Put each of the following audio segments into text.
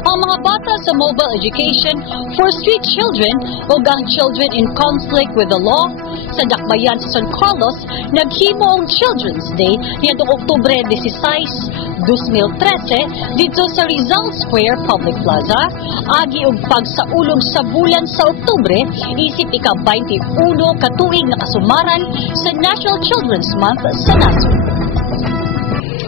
ang mga bata sa mobile education for street children o ang children in conflict with the law. Sa Dakbayan sa San Carlos, naghimo ang Children's Day nitong Oktubre 16, 2013 dito sa Rizal Square Public Plaza. Agi og pagsaulog sa bulan sa Oktubre, isip ika-21 katuig na kasumaran sa National Children's Month sa nasod.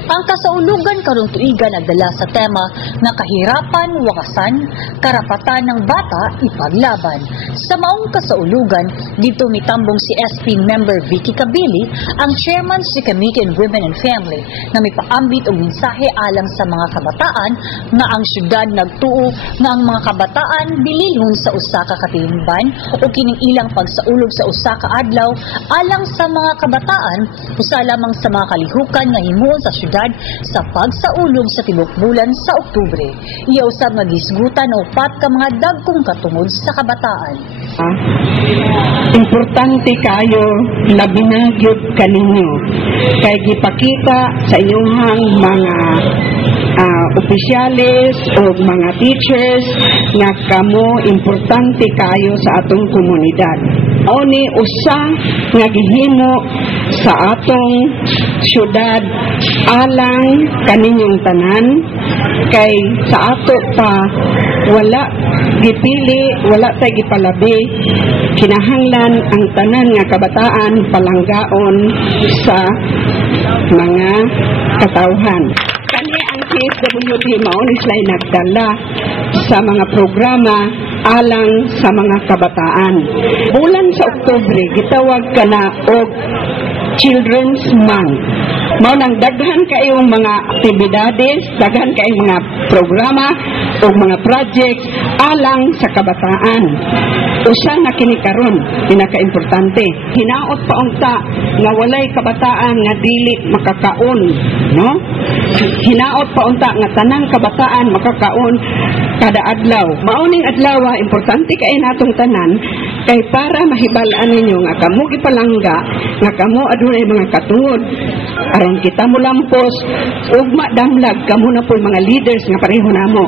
Ang kasaulugan karong tuiga nagdala sa tema na kahirapan, wakasan, karapatan ng bata ipaglaban. Sa maong kasaulugan, dito mitambong si SP member Vicky Cabili, ang chairman si Committee on Women and Family, na may paambit og mensahe alang sa mga kabataan na ang syudad nagtuo na ang mga kabataan bililhon sa usa ka katilingban o kining ilang pagsaulog sa usa ka adlaw alang sa mga kabataan usa lamang sa mga kalihukan nga himuon sa syudad sa pagsaulog sa tibok bulan sa Oktubre. Iya usab nga gisgutan og upat ka mga dagkong katungod sa kabataan. Importante kayo labi na gyud kaninyo kay gipakita sa inyong mga opisyalis o mga teachers nga kamo importante kayo sa atong komunidad. O ni usa nga gihimo sa atong syudad alang kaninyong tanan kay sa ato pa wala gipili, wala tay gipalabi, kinahanglan ang tanan nga kabataan palanggaon sa mga katawhan. Kani ang CSWD mao ni sila nagdala sa mga programa alang sa mga kabataan. Bulan sa Oktubre gitawag kana og Children's Month. Mao nang daghan kayong mga aktibidades, daghan kayong mga programa o mga project alang sa kabataan. Usa na kini karon pinaka-importante. Hinaot pa unta nga walay kabataan nga dili makakaon, no? Hinaot pa unta nga tanang kabataan makakaon kada adlaw. Mauning adlaw importante kay natong tanan kay para mahibal-an ninyo nga kamo gipalangga nga kamo adunay mga katungod aron kita mo lampos ugma damlag kamo na po mga leaders nga pareho namo.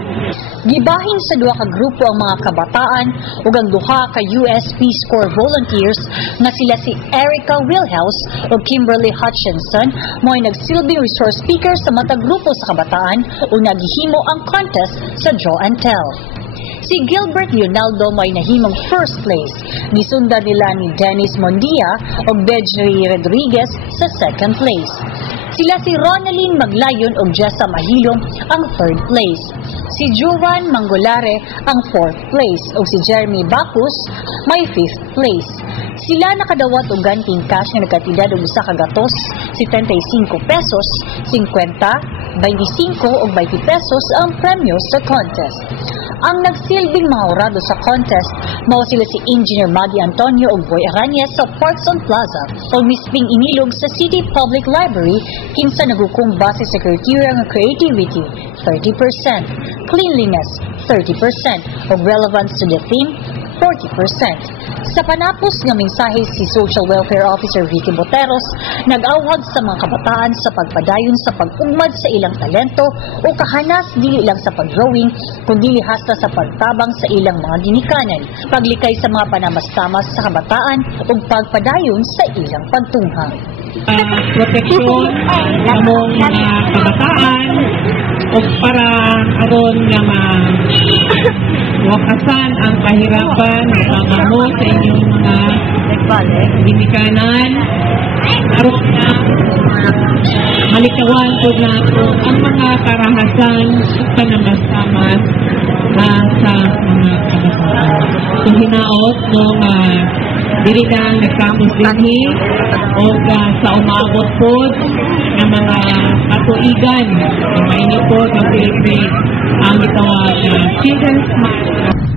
Gibahin sa duha ka grupo ang mga kabataan ug ang duha ka US Peace Corps volunteers nga sila si Erica Wilhouse ug Kimberly Hutchinson mo'y nagsilbing resource speaker sa matag grupo sa kabataan ug naghihimo ang contest sa Draw and Tell. Si Gilbert Leonaldo may nahimong first place. Gisundan nila ni Dennis Mondia o Bejri Rodriguez sa second place. Sila si Ronaline Maglayon o Jessa Mahilong ang third place. Si Juan Mangolare ang fourth place o si Jeremy Bacus may fifth place. Sila nakadawat og ganting cash nga nagkatidad og usa ka gatos, 75 pesos, 50, 25 o 20 pesos ang premyo sa contest. Ang nagsilbing mga orado sa contest mao sila si Engineer Maggie Antonio ug Boy Aranya sa Parkson Plaza o misping inilog sa City Public Library kinsa naghukom base sa criteria nga creativity 30%, cleanliness 30% ug relevance to the theme 40%. Sa panapos nga mensahe si Social Welfare Officer Vicky Boteros, nag-awhag sa mga kabataan sa pagpadayon sa pag-ugmad sa ilang talento o kahanas dili lang sa pag-drawing, kundi hasta sa pagtabang sa ilang mga ginikanan, paglikay sa mga panamastamas sa kabataan o pagpadayon sa ilang pagtunghang. Proteksyon among mga kabataan o para aron nga wakasan ang kahirapan mo sa inyong mga ginikanan aron na malikawan po na ang mga karahasan at panamastamas sa mga kabataan. So hinaot nung dili lang nagkamos dinhi o sa umabot po ng mga katuigan na mainit po ng Philippines ang itawag Children's Month.